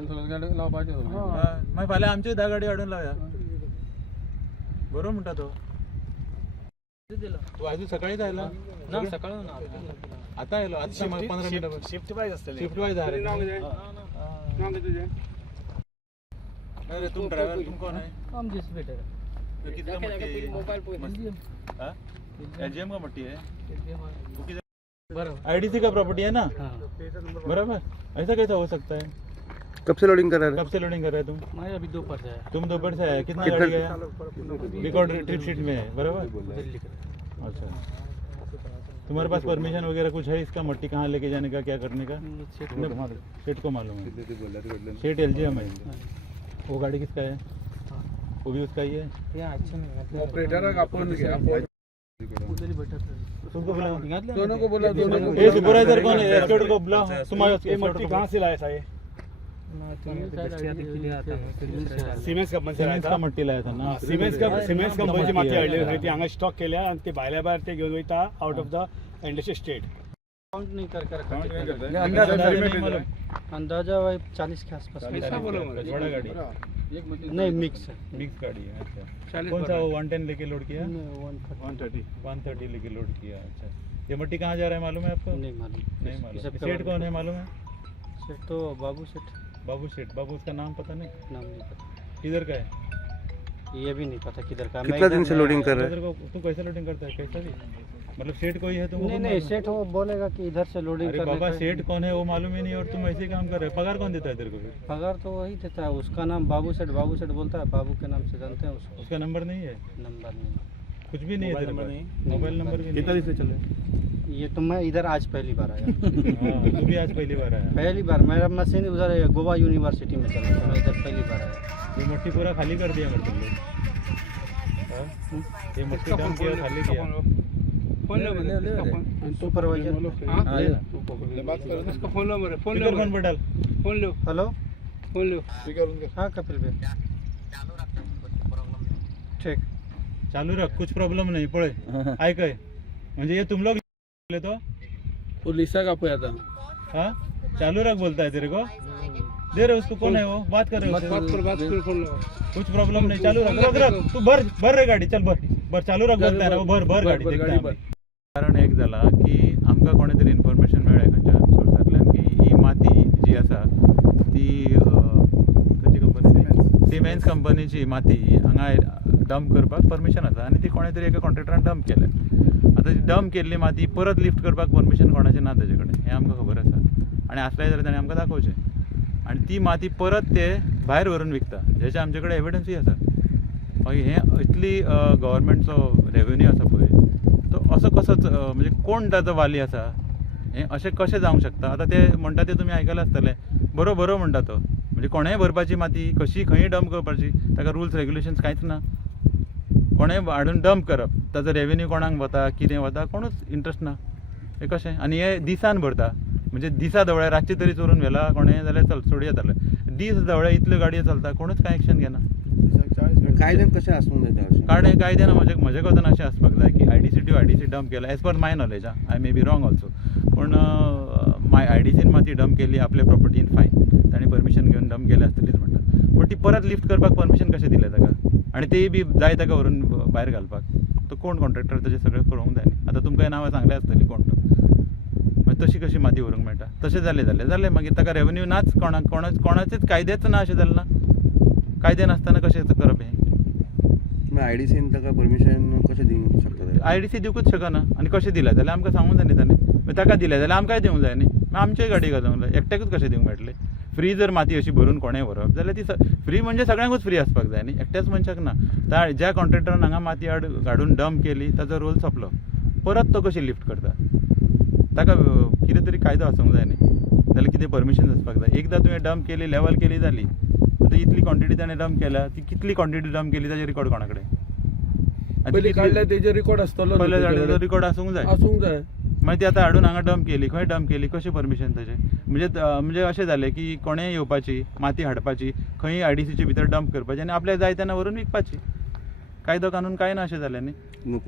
मागीर फाल्यां आमची 10 गाडी हाडून लावया बरो म्हणटा तो तू आयज सकाळीच आयला ना सकाळी आता आयलो आता 15 मिनिटां शिफ्ट वाईज असते शिफ्ट वाईज आ रे अरे तुम ड्राइवर तुम कौन है हम जिस बेटे तो कितना मट्टी मोबाइल पे हां एजीएम का मट्टी है वो किधर बराबर आईडीसी का प्रॉपर्टी है ना बराबर ऐसा कैसा हो सकता है कब से लोडिंग कर रहे कब से लोडिंग कर रहे हो तुम मैं अभी दोपहर से आया तुम दोपहर से आए कितना गाड़ी गया रिकॉर्ड ट्रिप शीट में है बराबर अच्छा तुम्हारे पास परमिशन वगैरह कुछ है इसका मट्टी कहाँ लेके जाने का क्या करने का सेठ को मालूम है सेठ एलजीएम है वो गाड़ी किसका है वो भी उसका ही है अच्छा नहीं ऑपरेटर उधर ही बैठा था तुमको बुलाओ दोनों को बोला दोनों को ये सुपरवाइजर कौन है एक्सपर्ट को बुलाओ तुम्हारे मट्टी कहाँ से लाया था ये सिमेंस सीमेंस का मट्टी लाया था ना सिमेंस कंपनीची माती हाडली होती हांगा स्टॉक केल्या आणि ते भायल्या भायर ते घेऊन वयता out of the industry state count नहीं अंदाजा अंदाजा वही 40 के आसपास बड़ा गाड़ी नहीं मिक्स है मिक्स गाड़ी है अच्छा कौन सा वो 110 लेके लोड किया 130 लेके लोड किया अच्छा ये मट्टी कहाँ जा रहा है मालूम है आपको नहीं मालूम नहीं मालूम सेठ कौन है मालूम है सेठ तो बाबू सेठ बाबू उसका नाम पता नहीं नाम नहीं पता किधर का है ये भी नहीं पता किधर का कितना दिन से लोडिंग कर रहे इधर को तू कैसे लोडिंग करता है कैसा भी मतलब सेठ कोई है तुम नहीं सेठ वो बोलेगा कि इधर से लोडिंग अरे कर बाबा सेठ कौन है वो मालूम ही नहीं और तुम ऐसे काम कर रहे हो पगार कौन देता है तेरे को फिर पगार तो वही देता है उसका नाम बाबू सेठ बोलता है बाबू के नाम से जानते हैं उसको उसका नंबर नहीं है नंबर नहीं कुछ भी नहीं है तेरे पास मोबाइल नंबर भी कितना दिन से चल रहे ये तो मैं इधर आज पहली बार आया तू भी आज पहली बार आया पहली बार मेरा मशीन उधर गोवा यूनिवर्सिटी में चला था मैं इधर पहली बार आया ये मट्टी पूरा खाली कर दिया मेरे तुम लोग ये मट्टी डंप किया खाली किया सुपरवाइजर इसका फोन नंबर है फोन पर डाल phone low hello phone low हाँ कपिल भाई ठीक चालू रख कुछ प्रॉब्लम नहीं पड़े ऐक म्हणजे ये तुम लोग ले तो वो लिसा का पोया था हाँ चालू रख बोलता है तेरे को दे रहे उसको कौन है वो बात कर रहे हो बात कर फोन लो कुछ प्रॉब्लम नहीं चालू रख तू भर रे गाडी चल भर चालू रख बोलता है ना वो भर गाडी देखता कारण एक जाला की आमकां कोणे तरी इन्फॉर्मेशन मेळ्ळें खंयच्या सोर्सांतल्यान की ही माती जी आसा ती खंयची कंपनी सिमेंस कंपनीची माती हांगा डंप करपाक परमिशन आसा आनी ती कोणे तरी एका कॉन्ट्रॅक्टरान डंप केल्या आतां ती डंप केल्ली माती परत लिफ्ट करपाक परमिशन कोणाचें ना तेजे कडेन हें आमकां खबर आसा आनी आसलें जाल्यार ताणें आमकां दाखोवचें आनी ती माती परत ते भायर व्हरून विकता जेचे आमचे कडेन एविडन्सूय आसा मागीर हें इतली गव्हर्मेंटचो रेव्हेन्यू आसा पळय तो असो कसोच म्हणजे कोण ताचो वाली आसा हें अशें कशें जावंक शकता आतां ते म्हणटा ते तुमी आयकलां आसतलें बरो म्हणटा तो म्हणजे कोणेंय भरपाची माती कशी खंय डंप करपाची ताका रुल्स रेग्युलेशन्स कांयच ना कोणेंय हाडून डंप करप ताचो रेव्हेन्यू कोणाक वता कितें वता कोणूच इंट्रस्ट ना हें कशें आनी हे दिसान भरता म्हणजे दिसा दवळे रातचे तरी चोरून व्हेला कोणें जाल्यार चल सोडी येताले दीस दवळे इतल्यो गाडयो चलता कोणूच कांय एक्शन घेना कायद्यान कशें आसूंक जाय कायद्यान म्हजे कोतान अशें आसपाक जाय की आयडीसी डंप केला as per my knowledge I may be wrong also पूण माय आयडीसीन माती डंप केली आपल्या प्रॉपर्टीन फायन ताणें परमिशन घेवन डंप केलें आसतलीच म्हणटा पूण ती परत लिफ्ट करपाक परमिशन कशें दिलें ताका आनी तेय बी जाय ताका व्हरून भायर घालपाक तो कोण कॉन्ट्रॅक्टर ताजें सगळें करूंक जाय न्ही आतां तुमकां नांवां सांगलें आसतलीं कोण तो मागीर तशी कशी माती व्हरूंक मेळटा तशें जालें मागीर ताका रेव्हेन्यू नाच कोणाचेच कायदेच ना अशें जालें ना कायदे नासतना कशें करप हें आयडीसीन ताका परमिशन कशें दिवंक शकता आयडीसी दिवंकूच शकना आनी कशें दिलें जाल्यार आमकां सांगूंक जाय न्ही ताणें मागीर ताका दिलें जाल्यार आमकांय दिवंक जाय न्ही मागीर आमचेय गाडी घालूंक जाय एकट्याकूच कशें दिवंक मेळटलें फ्री जर माती अशी भरून कोणेंय व्हरप जाल्यार ती फ्री म्हणजे सगळ्यांकूच फ्री आसपाक जाय न्ही एकट्याच मनशाक ना ज्या कॉन्ट्रॅक्टरान हांगा माती हाडून डंप केली ताचो रोल सोंपलो परत तो कशी लिफ्ट करता ताका कितें तरी कायदो आसूंक जाय न्ही जाल्यार कितें परमिशन आसपाक जाय एकदां तुवें डंप केली लेवल केली जाली आतां इतली क्वॉन्टिटी ताणें डंप केल्या ती कितली क्वॉन्टिटी डंप केली ताजें रिकॉर्ड कोणा कडेन रिकॉर्ड आसतलो रिकॉर्ड आसूंक जाय मागीर ती आतां हाडून हांगा डंप केली खंय डंप केली कशें परमिशन ताजें म्हणजे अशें जालें की कोणेंय येवपाची माती हाडपाची खंय आयडीसीचे भितर डंप करपाची आनी आपल्याक जाय तेन्ना व्हरून विकपाची कायदो कानून कांय ना अशें जालें न्ही नो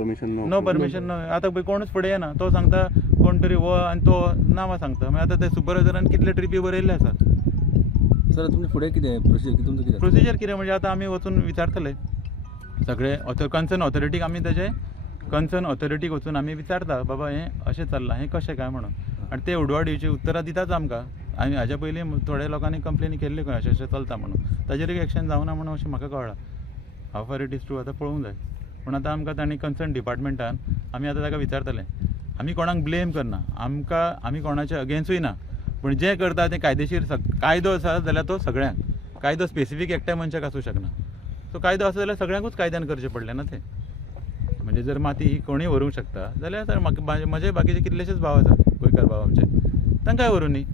परमिशन नो आतां पळय कोणूच फुडें येना तो सांगता कोण तरी वो आनी तो नांवां सांगता मागीर आतां ते सुपरवायझरान कितले ट्रिपी बरयल्ले आसा सर तुमचे फुडें कितें प्रोसिजर कितें तुमचं कितें प्रोसिजर कितें म्हणजे आतां आमी वचून विचारतले सगळे कन्सर्न ऑथॉरिटीक आमी तेजे कन्सर्न ऑथॉरिटीक वचून आमी विचारता बाबा हें अशें चल्लां हें कशें काय म्हणून आनी ते उडवाडीची उत्तरां दिताच आमकां आनी हाज्या पयलीं थोड्या लोकांनी कंप्लेनी केल्ली खंय अशें अशें चलता म्हणून ताजेर एक्शन जावना म्हणून अशें म्हाका कळ्ळां हाव फार इट इज ट्रू आतां पळोवंक जाय पूण आतां आमकां तांणी कन्सर्न डिपार्टमेंटान आमी आतां ताका विचारतले आमी कोणाक ब्लेम करना आमी कोणाचे अगेन्स्टूय ना पूण जें करता तें कायदेशीर कायदो आसा जाल्यार तो सगळ्यांक कायदो स्पेसिफीक एकट्या मनशाक आसूं शकना सो कायदो आसा जाल्यार सगळ्यांकूच कायद्यान करचें पडलें ना तें म्हणजे जर माती ही कोणीय व्हरूंक शकता जाल्यार तर म्हजे बाकीचे कितलेशेच भाव आसात गोंयकार भाव आमचे तांकांय व्हरूं न्ही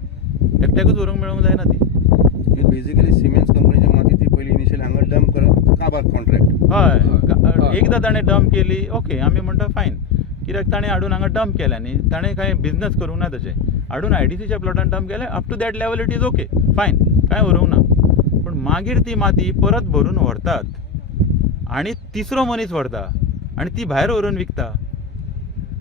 एकट्याकूच व्हरूंक मेळूंक जायना ती बेसिकली सिमेंट्स कंपनीच्या माती ती पयली इनिशियल हांगा डंप करप काबार कॉन्ट्रॅक्ट हय एकदां ताणें डंप केली ओके आमी म्हणटा फायन कित्याक ताणें हाडून हांगा डंप केल्या न्ही ताणें कांय बिझनस करूंक ना तशें हाडून IDCच्या प्लॉटान डंप केलें up to that level it is okay fine कांय व्हरूंक ना पूण मागीर ती माती परत भरून व्हरतात आनी तिसरो मनीस व्हरता आनी ती भायर व्हरून विकता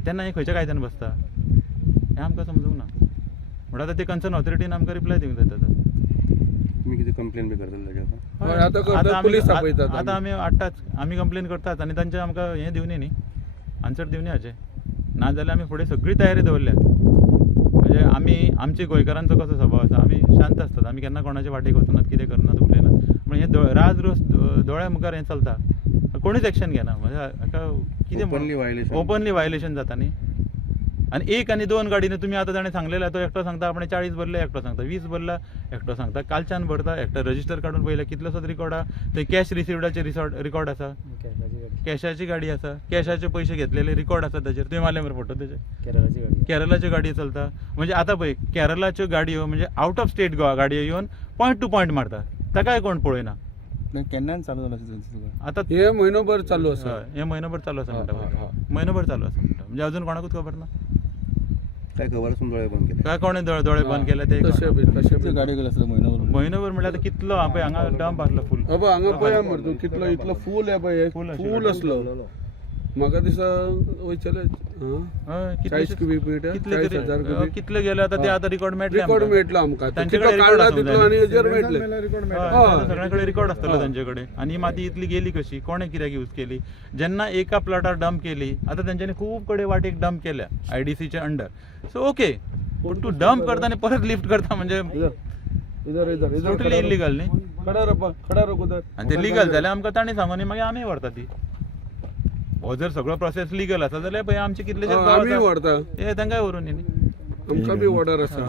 तेन्ना हें खंयच्या कायद्यान बसता हें आमकां समजूंक ना म्हणून आतां ते कन्सर्न ऑथॉरिटीन आमकां रिप्लाय दिवंक जाय ताका तुम्ही किती कंप्लेन बी करतले ताजेर आतां आमी हाडटात आमी कंप्लेन करतात आनी तांचे आमकां हें दिवनी न्ही आन्सर दिवनी हाचें नाजाल्यार आमी फुडें सगळी तयारी दवरल्या म्हणजे आमची गोंयकारांचो कसो स्वभाव आसा आमी शांत आसतात आमी केन्ना कोणाचे वाटेक वचनात कितें करनात उलयनात पूण हें राज रोस दोळ्या मुखार हें चलता कोणीच एक्शन घेना म्हणजे हाका कितें ओपनली वायलेशन जाता न्ही आनी 1 आनी 2 गाडीनी तुमी आतां ताणें सांगलेल्या तो एकटो सांगता आपण 40 भरले एकटो सांगता 20 भरला एकटो सांगता कालच्यान भरता एकटो रजिस्टर काडून पयल्या कितलोसोच रिकॉर्ड आहा थंय कॅश रिसिवडाचे रिकॉर्ड आसा कॅशाची गाडी आसा कॅशाचे पयशे घेतलेले रिकॉर्ड आसा ताचेर तुवें मारले मरे फोटो तेजे केरलाच्यो गाडयो चलता म्हणजे आतां पळय केरलाच्यो गाडयो म्हणजे आउट ऑफ स्टेट गाडयो येवन पॉयंट टू पॉयंट मारता ताकाय कोण पळयना केन्नान चालू जालां आतां हे म्हयनोभर चालू आसा हें म्हयनोभर चालू आसा म्हणटा म्हयनोभर चालू आसा म्हणटा म्हणजे अजून कोणाकूच खबर ना काय खबर आसून दोळे बंद केले काय कोणें दोळे बंद केले ते तशें गाडी गेली आसलो म्हयनोभर म्हणल्यार आतां कितलो पळय हांगा डंप आसलो फूल बाबा हांगा पळया मरे तूं कितलो इतलो फूल आहे पळय फूल आसलो म्हाका दिसा वयचले हय 40 क्यूबिक मीटर 40,000 क्यूबिक कितले गेले आतां ते आतां रिकॉर्ड मेळटले रिकॉर्ड मेळटलो आमकां तांचे कितलो कडेन काडला record तितलो आनी हेजेर मेळटले सगळ्या कडेन रिकॉर्ड आसतलो तांचे कडेन आनी ही माती इतली गेली कशी कोणें कित्याक यूज केली जेन्ना एका प्लॉटार डंप केली आतां तेंच्यांनी खूब कडेन वाटेक डंप केल्या IDCच्या अंडर सो ओके पूण तूं डंप करता आनी परत लिफ्ट करता म्हणजे इधर इधर इधर टोटली इल्लीगल न्ही खडा रो उधर आनी ते लिगल जाल्यार आमकां ताणें सांगून मागीर आमी व्हरता ती हो जर सगळो प्रोसेस लिगल आसा जाल्यार पळय आमचे कितलेशेच आमी व्हरता हे तांकां व्हरून न्ही आमकां बी ऑर्डर आसा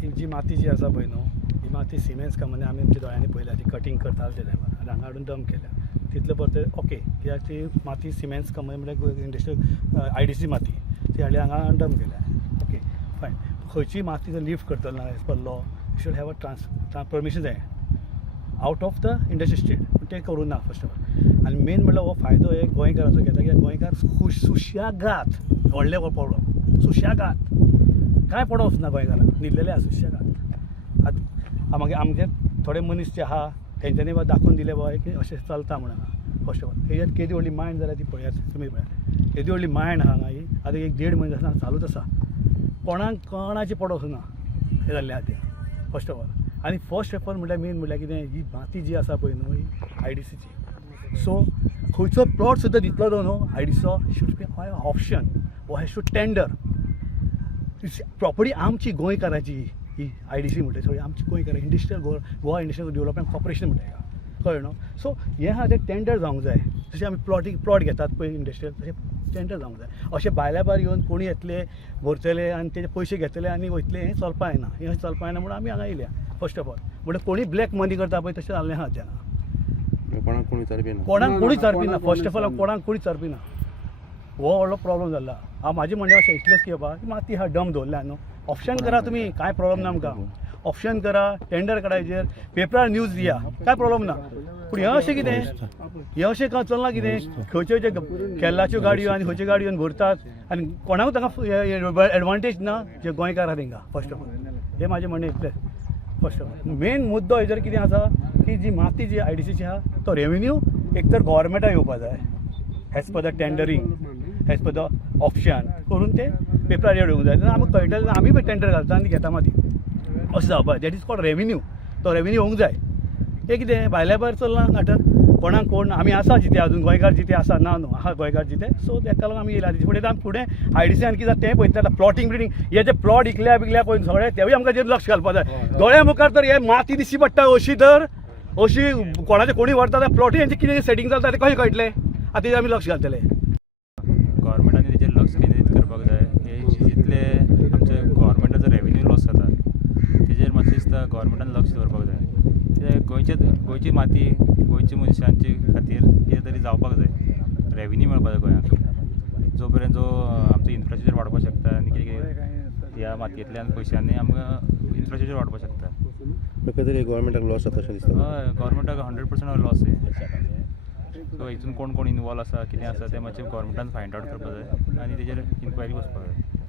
ही जी माती जी आसा पळय न्हू ही माती सिमेंट्स कंपनी आमी आमच्या दोळ्यांनी पळयल्या ती कटींग करताले त्या टायमार आनी हांगा हाडून डंप केल्या तितले परत ओके कित्याक ती माती सिमेंट्स कंपनी म्हळ्यार इंडस्ट्रियल IDC माती ती हाडली हांगा डंप केल्या ओके फायन खंयची माती जर लिफ्ट करतलो ना as per law should have a permission जाय out of the industry state पूण तें करूं ना फर्स्ट ऑफ ऑल आनी मेन म्हणल्यार हो फायदो हे गोंयकारांचो घेता कित्याक गोंयकार सुशेगाद व्हडले पडलो सुशेगाद कांय पडोवच ना गोंयकारांक न्हिदलेले आसा सुशेगाद आतां मागीर आमचे थोडे मनीस जे आहा तेंच्यांनी दाखोवन दिले बाय की अशें चलता म्हणून फर्स्ट ऑफ ऑल हेज्यात केदी व्हडली मायंड जाल्यार ती पळयात तुमी पळयात केदी व्हडली मायंड आहा हांगा ही आतां 1-1.5 म्हयने आसा चालूच आसा कोणाची पडोवच ना हें जाल्लें आहा तें फर्स्ट ऑफ ऑल आनी फर्स्ट ऑफ ऑल म्हणल्यार मेन म्हणल्यार कितें ही माती जी आसा पळय न्हू ही IDCची सो खंयचो प्लॉट सुद्दां दितलो तो न्हू IDCचो शूड बी ऑप्शन वो हॅज टू टेंडर प्रॉपर्टी आमची गोंयकाराची ही IDC म्हणटा सगळी आमची गोंयकार industrial Goa industrial development corporation म्हणटा कळ्ळें न्हू सो हें आहा तें टेंडर जावंक जाय जशें आमी प्लॉट घेतात पळय इंडस्ट्रियल तशें टेंडर जावंक जाय अशें भायल्या भायर येवन कोणी येतले भरतले आनी तेजे पयशे घेतले आनी वयतले हें चलपा येना हें चलपा येना म्हणून आमी हांगा येयल्या फर्स्ट ऑफ ऑल म्हणजे कोणी ब्लॅक मनी करता पळय तशें जाल्लें आहा तेन्ना कोणाक कोणी चालपी ना कोणाक कोणीच चारपी ना फर्स्ट ऑफ ऑल कोणाक कोणीच चारपी ना हो व्हडलो प्रॉब्लम जाल्ला हांव म्हाजें म्हणणें अशें इतलेंच की बाबा माती हा डंप दवरल्या न्हू ऑप्शन करा तुमी कांय प्रॉब्लम ना आमकां ऑप्शन करा टेंडर काडायचेर पेपरार न्यूज दिया काय प्रॉब्लम ना पूण हें अशें कितें हें अशें चलना कितें खंयच्यो केरलाच्यो गाडयो आनी खंयच्यो गाडयो भरतात आनी कोणाकूच तांकां एडवांटेज ना जे गोंयकार आहा तांकां फर्स्ट ऑफ ऑल हें म्हाजें म्हणणें इतलेंच फर्स्ट ऑफ ऑल मेन मुद्दो हेजेर कितें आसा की जी माती जी IDCची आहा तो रेव्हेन्यू एक तर गव्हर्मेंटाक येवपा जाय as per the tendering as per the option करून ते पेपरार येवंक जाय आमकां कळटलें आमी पळय टेंडर घालता आनी घेता माती अशें जावपा दॅट इज कॉल्ड रेव्हेन्यू तो रेव्हेन्यू होवंक जाय हे कितें भायल्या भायर चल्लां नाटक कोणाक कोण आमी आसा जिते अजून गोंयकार जिते आसा ना न्हू आहा गोंयकार जिते सो तेका लागून आमी येयला फुडें आमी फुडें आयडीसीआन कितें जाता तें पळयता प्लॉटींग बिल्डींग हे जे प्लॉट इकल्या बिकल्या पळय सगळे तेवूय आमकां जेर लक्ष घालपाक जाय दोळ्या मुखार तर हे माती दिसची पडटा अशी तर अशी कोणाचे कोणी व्हरता त्या प्लॉटी हेंचे कितें सेटींग जाता तें कशें कळटलें आतां तेजेर आमी लक्ष घालतले गव्हर्मेंटान तेजेर लक्ष केंद्रीत करपाक जाय हे जितले आमचे गव्हर्मेंटाचो रेव्हेन्यू लॉस जाता तेजेर मातशें दिसता गव्हर्मेंटान लक्ष दवरपाक जाय कित्याक गोंयची माती गोंयच्या मनशांचे खातीर कितें तरी जावपाक जाय रेव्हेन्यू मेळपाक जाय गोंयांक जो पर्यंत जो आमचो इन्फ्रास्ट्रक्चर वाडपाक शकता आनी कितें कितें ह्या मातयेंतल्यान पयशांनी आमकां इन्फ्रास्ट्रक्चर वाडपाक शकता म्हाका तरी गोवोरमेंटाक लॉस जाता अशें दिसता हय गव्हर्मेंटाक 100% लॉस आहे सो हितून कोण कोण इनवॉल्व आसा कितें आसा तें मातशें गव्हर्मेंटान फायंड आवट करपाक जाय आनी तेजेर इन्क्वायरी वचपाक जाय